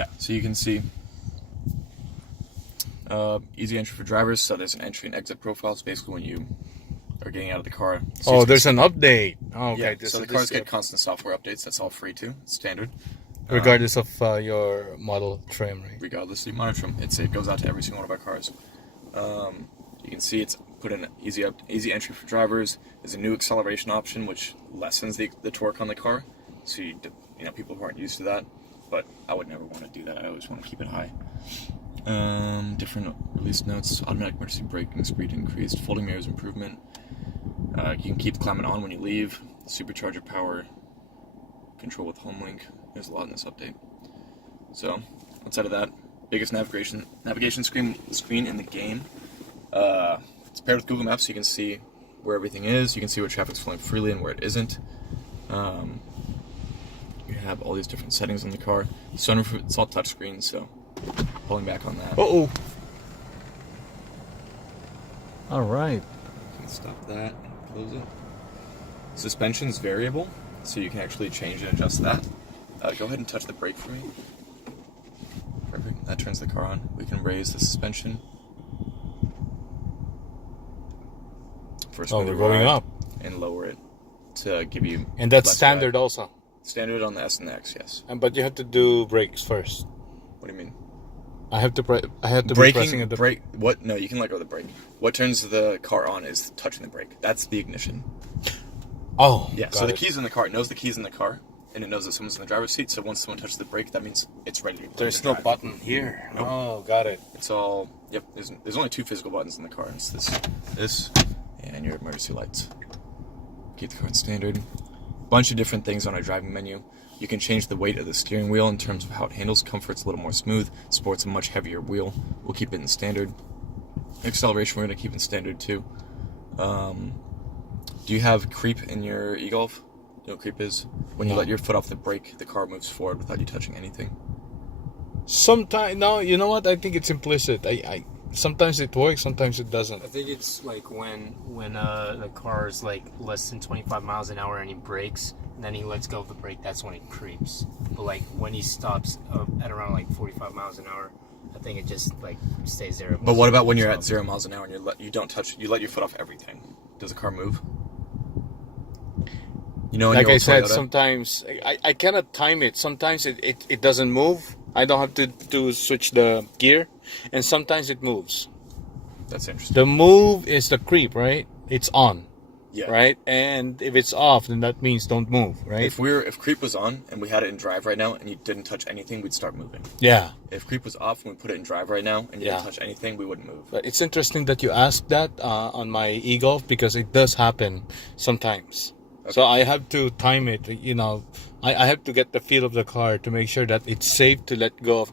Yeah, so you can see easy entry for drivers. So there's an entry and exit profile. It's basically when you are getting out of the car. So there's an update. Oh, okay. Yeah, so the cars get constant software updates. That's all free too. It's standard. Regardless of your model trim, right? Regardless of your model trim. It goes out to every single one of our cars. You can see it's put in easy entry for drivers. There's a new acceleration option which lessens the torque on the car. So people who aren't used to that, but I would never want to do that. I always want to keep it high. Different release notes: automatic emergency braking, speed increased, folding mirrors improvement. You can keep the climate on when you leave. Supercharger power control with home link. There's a lot in this update. So outside of that, biggest navigation screen in the game. It's paired with Google Maps, so you can see where everything is. You can see where traffic's flowing freely and where it isn't. You have all these different settings on the car. Sunroof, it's all touchscreen, so pulling back on that. Uh-oh. All right. You can stop that and close it. Suspension's variable, so you can actually change and adjust that. Go ahead and touch the brake for me. Perfect. That turns the car on. We can raise the suspension. We're going up. And lower it to give you. And that's standard ride. Also. Standard on the S and the X, yes. But you have to do brakes first. What do you mean? I have to be pressing the brake. What? No, you can let go of the brake. What turns the car on is touching the brake. That's the ignition. Oh, yeah. So the keys in the car. It knows the keys in the car, and it knows that someone's in the driver's seat. So once someone touches the brake, that means it's ready to go. There's no button here. Nope. Oh, got it. It's all. Yep. There's only two physical buttons in the car. It's this, and your emergency lights. Keep the car in standard. Bunch of different things on our driving menu. You can change the weight of the steering wheel in terms of how it handles. Comfort's a little more smooth. Sport's a much heavier wheel. We'll keep it in standard. Acceleration we're going to keep in standard too. Do you have creep in your e-Golf? You know what creep is? When you let your foot off the brake, the car moves forward without you touching anything. Sometimes, no, you know what? I think it's implicit. Sometimes it works, sometimes it doesn't. I think it's like when the car is like less than 25 miles an hour and he brakes, and then he lets go of the brake, that's when it creeps. But like when he stops at around like 45 miles an hour, I think it just like stays there. But what about when you're at 0 miles an hour and you let your foot off everything? Does the car move? You know, like I said, sometimes I cannot time it. Sometimes it doesn't move. I don't have to switch the gear, and sometimes it moves. That's interesting. The move is the creep, right? It's on. Yeah. Right? And if it's off, then that means don't move, right? If creep was on and we had it in drive right now and you didn't touch anything, we'd start moving. Yeah. If creep was off and we put it in drive right now and you didn't touch anything, we wouldn't move. But it's interesting that you asked that on my e-Golf, because it does happen sometimes. Okay. So I have to time it, you know. I have to get the feel of the car to make sure that it's safe to let go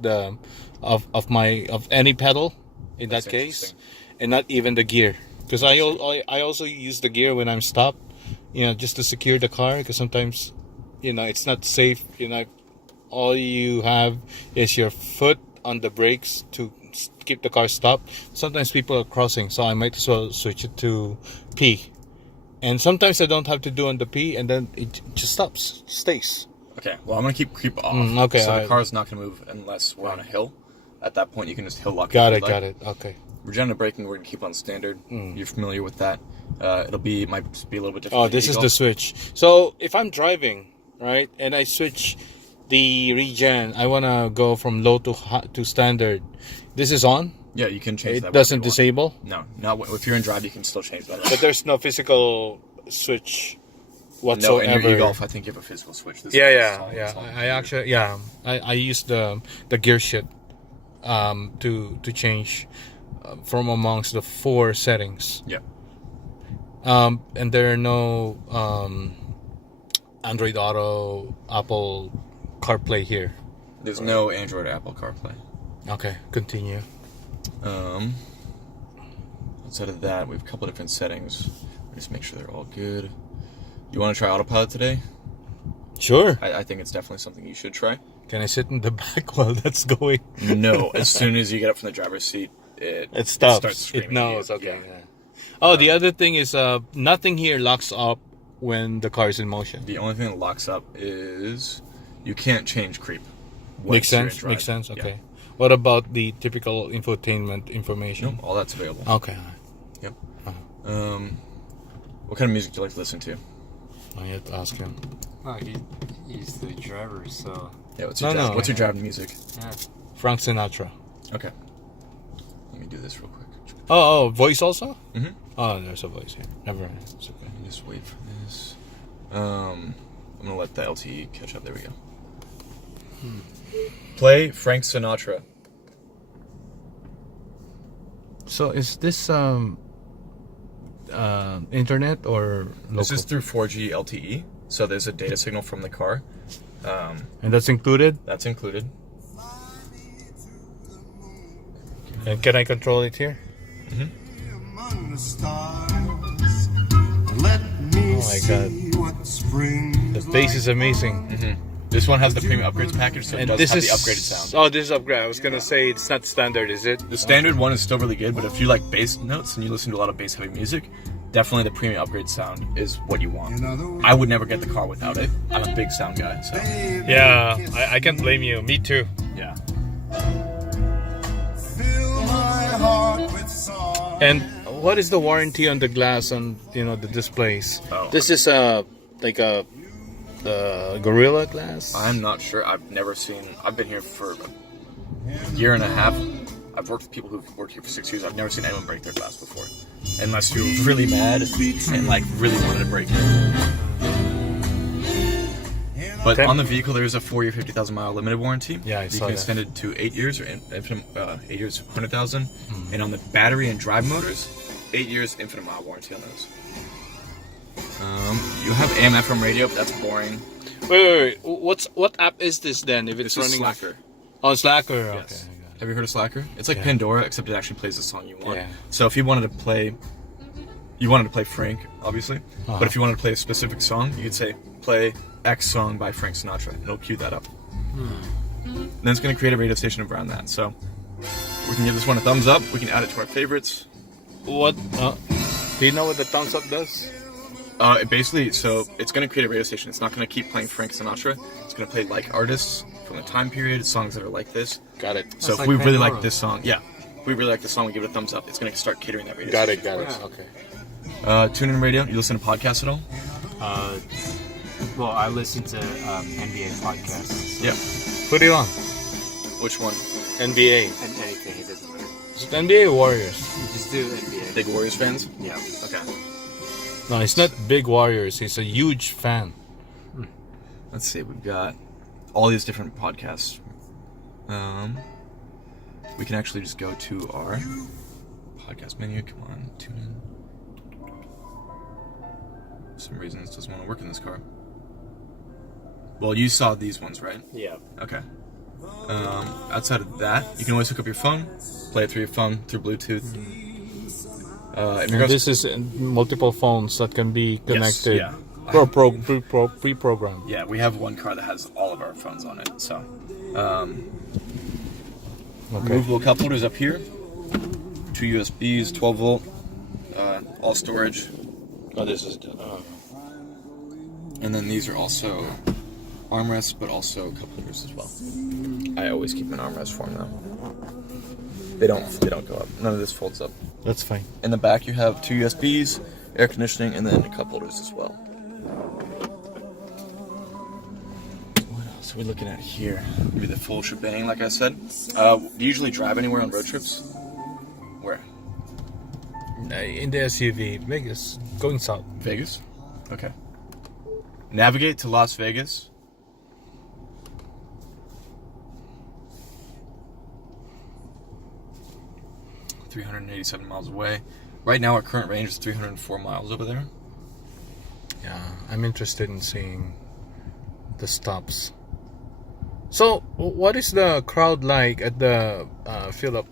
of any pedal in that case, and not even the gear. Because I also use the gear when I'm stopped, you know, just to secure the car. Because sometimes, you know, it's not safe. You know, all you have is your foot on the brakes to keep the car stopped. Sometimes people are crossing, so I might as well switch it to P. And sometimes I don't have to do on the P, and then it just stays. Okay, well, I'm going to keep creep off. Okay. So the car's not going to move unless we're on a hill. At that point, you can just hill lock it. Got it. Okay. Regenerative braking, we're going to keep on standard. You're familiar with that. Might be a little bit different. Oh, this is the switch. So if I'm driving, right, and I switch the regen, I want to go from low to standard. This is on? Yeah, you can change that. It doesn't disable? No, not if you're in drive, you can still change that. But there's no physical switch whatsoever. No, in your e-Golf, I think you have a physical switch. I use the gear shift to change from amongst the 4 settings. Yeah. And there are no Android Auto, Apple CarPlay here. There's no Android or Apple CarPlay. Okay, continue. Outside of that, we have a couple different settings. Just make sure they're all good. You want to try autopilot today? Sure. I think it's definitely something you should try. Can I sit in the back while that's going? No. As soon as you get up from the driver's seat, it stops. Starts screaming. It knows. Okay. Yeah. Oh, the other thing is nothing here locks up when the car is in motion. The only thing that locks up is you can't change creep. what Makes steering sense. drive. Makes sense. Yeah. Okay. What about the typical infotainment information? Nope, all that's available. Okay. Yep. Uh-huh. What kind of music do you like to listen to? I have to ask him. Oh, he's the driver, so Yeah, what's No, your, no. what's your driving music? yeah. Frank Sinatra. Okay. Let me do this real quick. Oh, voice also? Mm-hmm. Oh, there's a voice here. Never mind. It's okay. Let me just wait for this. I'm gonna let the LTE catch up. There we go. Play Frank Sinatra. So is this internet or local? This is through 4G LTE, so there's a data signal from the car. And that's included? That's included. And can I control it here? Among the stars, let me Oh my God. see what spring The bass is amazing. This one has the premium upgrades package, so it And does this have is the upgraded sound. Oh, this is upgrade. I was gonna say it's not standard, is it? The standard one is still really good, but if you like bass notes and you listen to a lot of bass-heavy music, definitely the premium upgrade sound is what you want. in other words, I would never get the car without it. I'm a big sound guy, so Yeah, I can't blame you. Me too. yeah. fill my heart with song. And what is the warranty on the glass on the displays? Oh. This is like a Gorilla Glass. I'm not sure. I've never seen. I've been here for a year and a half. I've worked with people who've worked here for 6 years. I've never seen anyone break their glass before, unless you're really mad and like really wanted to break it. But on the vehicle, there is a 4-year, 50,000 mile limited warranty. Yeah, I you saw can that. extend it to 8 years or infinite, 8 years, 100,000. And on the battery and drive motors, 8 years, infinite mile warranty on those. You have AM/FM radio, but that's boring. Wait. What app is this then? If it's This is running Slacker. on Slacker. Yes. Okay. Have you heard of Slacker? It's like Yeah. Pandora, except it actually plays the song you want. Yeah. So if you wanted to play Frank, obviously. Uh-huh. But if you wanted to play a specific song, you could say play X song by Frank Sinatra, and it'll cue that up. Then it's going to create a radio station around that. So we can give this one a thumbs up. We can add it to our favorites. What? Do you know what the thumbs up does? Basically, so it's going to create a radio station. It's not going to keep playing Frank Sinatra. It's going to play like artists from the time period, songs that are like this. Got it. So if like we really Pandora. like this song, if we really like this song, we give it a thumbs up. It's going to start catering that radio Got station. it. Yeah. Okay. Tune-in radio. You listen to podcasts at all? Well, I listen to NBA podcasts Yeah. Put it on. Which one? NBA. and anything. It doesn't matter. Is it NBA or Warriors? You just do NBA. Big Warriors fans? Yeah. Okay. No, he's not big Warriors. He's a huge fan. Let's see. We've got all these different podcasts. We can actually just go to our podcast menu. Come on, tune in. For some reason, this doesn't want to work in this car. Well, you saw these ones, right? Yeah. Okay. Outside of that, you can always hook up your phone, play it through your phone through Bluetooth. In And regards this is multiple phones that can be connected. yeah. Pre-programmed. Yeah, we have one car that has all of our phones on it. So, Okay. removable cup holders up here, 2 USBs, 12 volt, all storage, Oh, this is. and then these are also armrests, but also cup holders as well. I always keep an armrest for them though. They don't go up. None of this folds up. That's fine. In the back, you have 2 USBs, air conditioning, and then cup holders as well. What else are we looking at here? Maybe the full shebang, like I said. Do you usually drive anywhere on road trips? Where? In the SUV, Vegas, going south. Vegas? Okay. Navigate to Las Vegas. $387 miles away. Right now, our current range is 304 miles over there. Yeah, I'm interested in seeing the stops. So, what is the crowd like at the fill up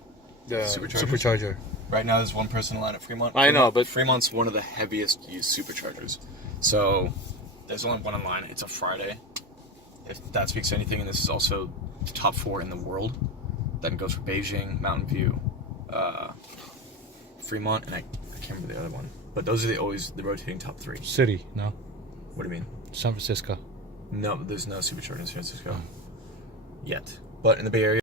the supercharger? Right now, there's one person in line at Fremont. I know, but- Fremont's one of the heaviest used superchargers. So there's only one in line. It's a Friday. If that speaks to anything, and this is also the top 4 in the world. Then goes for Beijing, Mountain View, Fremont, and I can't remember the other one. But those are always the rotating top 3. City, no? What do you mean? San Francisco. No, there's no supercharger in San Francisco. Yet. but in the Bay Area,